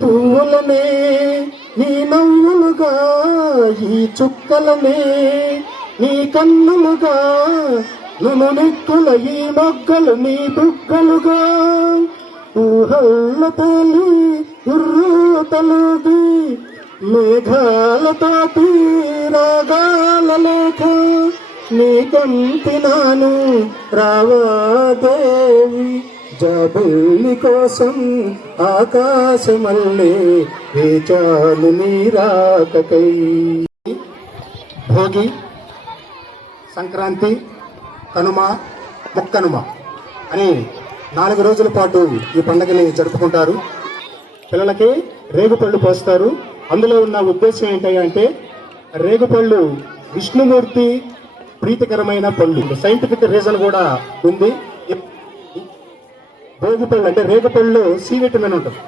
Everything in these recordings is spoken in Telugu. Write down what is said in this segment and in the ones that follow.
పువ్వులనే నీ నవ్వులుగా, ఈ చుక్కలనే నీ కన్నులుగా, నునునెక్కుల ఈ మొగ్గలు నీ బుగ్గలుగా, ఊహల్ల తేలి ఉర్రూతలుది మేఘాలతో రాగాల లేఖ నీ కంపినాను రావాదేవి, జాబిల్లి కోసం ఆకాశమల్లే వేచాను నీరాకకై. భోగి, సంక్రాంతి, కనుమ, ముక్కనుమ అని 4 రోజుల పాటు ఈ పండుగని జరుపుకుంటారు. పిల్లలకి రేగుపళ్ళు పోస్తారు. అందులో ఉన్న ఉద్దేశం ఏంటంటే రేగుపళ్ళు విష్ణుమూర్తి ప్రీతికరమైన పళ్ళు. సైంటిఫిక్ రీజన్ కూడా ఉంది. భోగిపళ్ళు అంటే రేగుపళ్ళు సి విటమిన్ ఉంటుంది.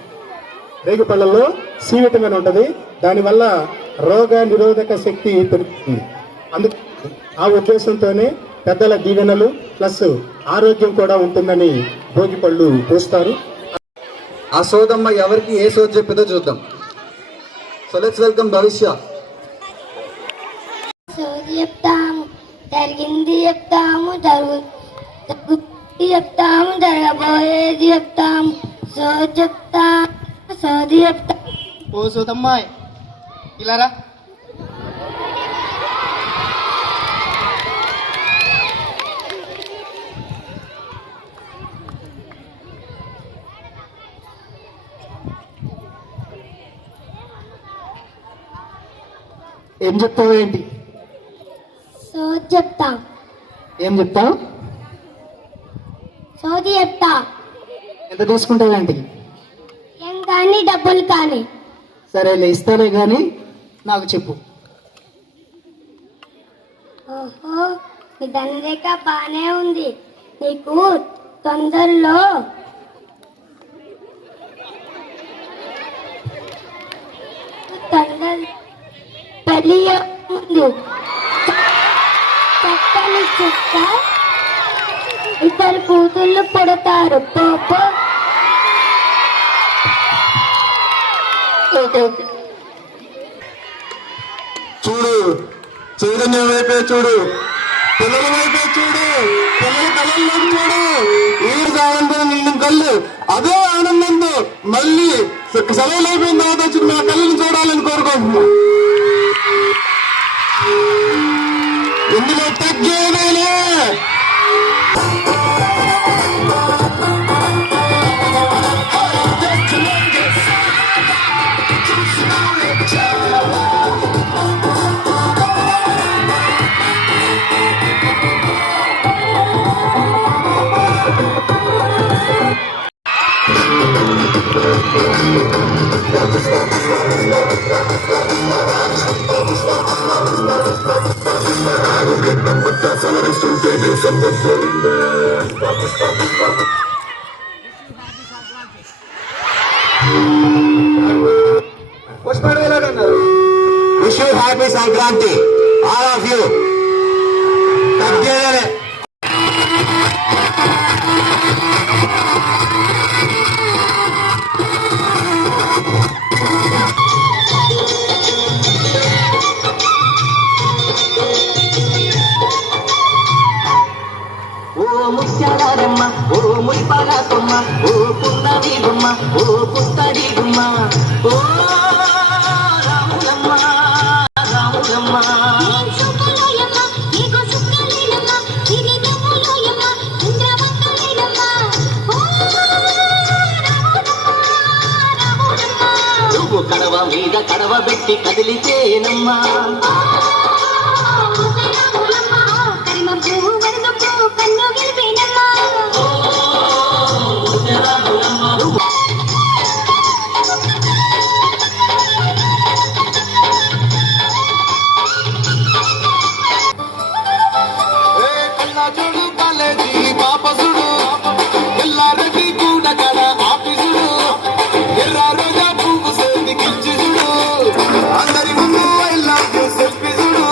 రేగుపళ్ళల్లో సి విటమిన్ ఉంటుంది. దానివల్ల రోగ నిరోధక శక్తి పెరుగుతుంది. అందుకు ఆ ఉద్దేశంతోనే పెద్దల దీవెనలు ప్లస్ ఆరోగ్యం కూడా ఉంటుందని భోగిపళ్ళు పోస్తారు. ఆ సోదమ్మ ఎవరికి ఏ సోద చెప్పిందో చూద్దాం. సో లెట్స్ వెల్కమ్ భవిష్య. సోది చెప్తాము, జరిగింది చెప్తాము, జరుగుతుంది చెప్తాము, జరగబోయేది చెప్తాము, సోది చెప్తాము, సోది చెప్తాము. ఓ సోదమ్మాయ్ ఇలారా. ఏం చెప్తావు ఏంటి? సోది చెప్తాం. ఏం చెప్తావు? సోది చెప్తా. ఎంత తీసుకుంటావేంటి? ఏం కానీ డబ్బులు కానీ. సరేలే ఇస్తాలే కానీ నాకు చెప్పు. ఓహో, మీ ధనరేఖ బానే ఉంది. నీకు తొందరలో పెళ్లి ఉంది. చక్కని చుక్క 2 కూతుళ్ళు పుడతారు. పోపో. చూడు, చైతన్య వైపే చూడు, పిల్లల వైపే చూడు, పిల్లల కళ్ళల్లోకి చూడు. ఈ ఆనందం నిండు కళ్ళు, అదే ఆనందంతో మళ్ళీ సెలవులు అయిపోయిన తర్వాత వచ్చి నా కళ్ళని చూడాలని కోరుకుంటున్నా. ఇందులో తగ్గేదేలే. Wish you happy Sankranti, all of you. తగ్గేదేలే. ఓ ముత్యాలమ్మ, ఓ మురిపాల కొమ్మ, ఓ పున్నది బొమ్మ, ఓ పుత్తడి గుమ్మ, ఓ రాములమ్మ, రాములమ్మ. నువ్వు కడవ మీద కడవ పెట్టి కదిలితేనమ్మా. అందరి ముందు I love you సెల్ఫీ చూడు.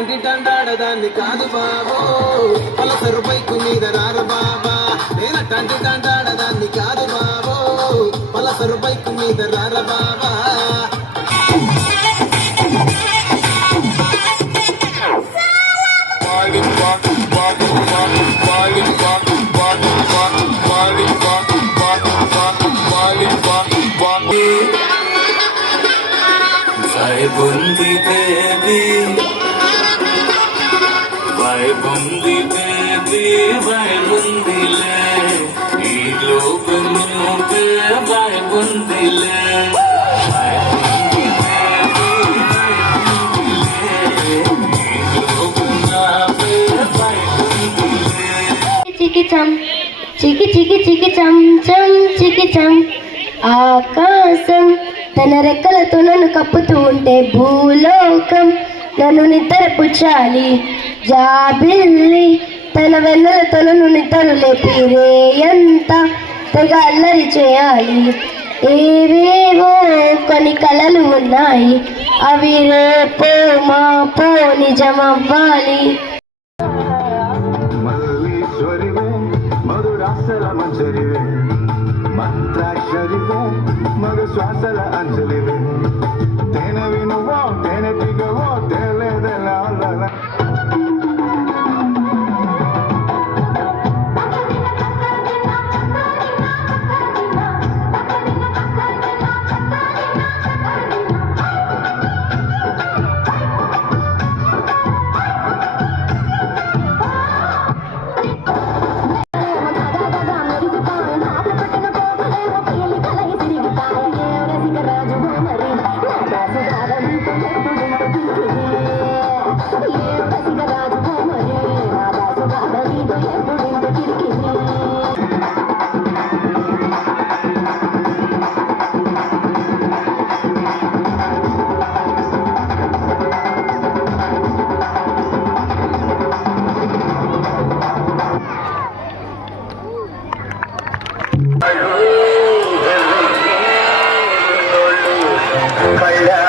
టంటి టంటాడదాన్ని కాదు బాబో పలసరు బైకు మీద రారు బాబా నేను టంటి టంటాడదాన్ని కాదు బాబో పలసరు బైకు మీద రార బాబా Bundi baby, vai bundi baby, vai bundi le, globe nuke, vai bundi le, vai bundi baby, vai bundi le, globe nape, vai bundi le. చికి చం చికి చికి చికి చం చం చికి చం ఆకాశం తన రెక్కలతో నన్ను కప్పుతూ ఉంటే భూలోకం నన్ను నిద్రపుచ్చాలి జాబిల్లి తన వెన్నెలతో నన్ను నిద్ర లేపి రేయంతా తెగ అల్లరి చేయాలి ఏవేవో కొన్ని కలలు ఉన్నాయి అవి రేపో మాపో నిజమవ్వాలి మల్లీశ్వరివే మధురాసల మంజరివే మంత్రాక్షరివే మగ శ్వాసల అంజలివే తేనె వినువో తేనె దిగవో తేలేదెల కళ్యాణ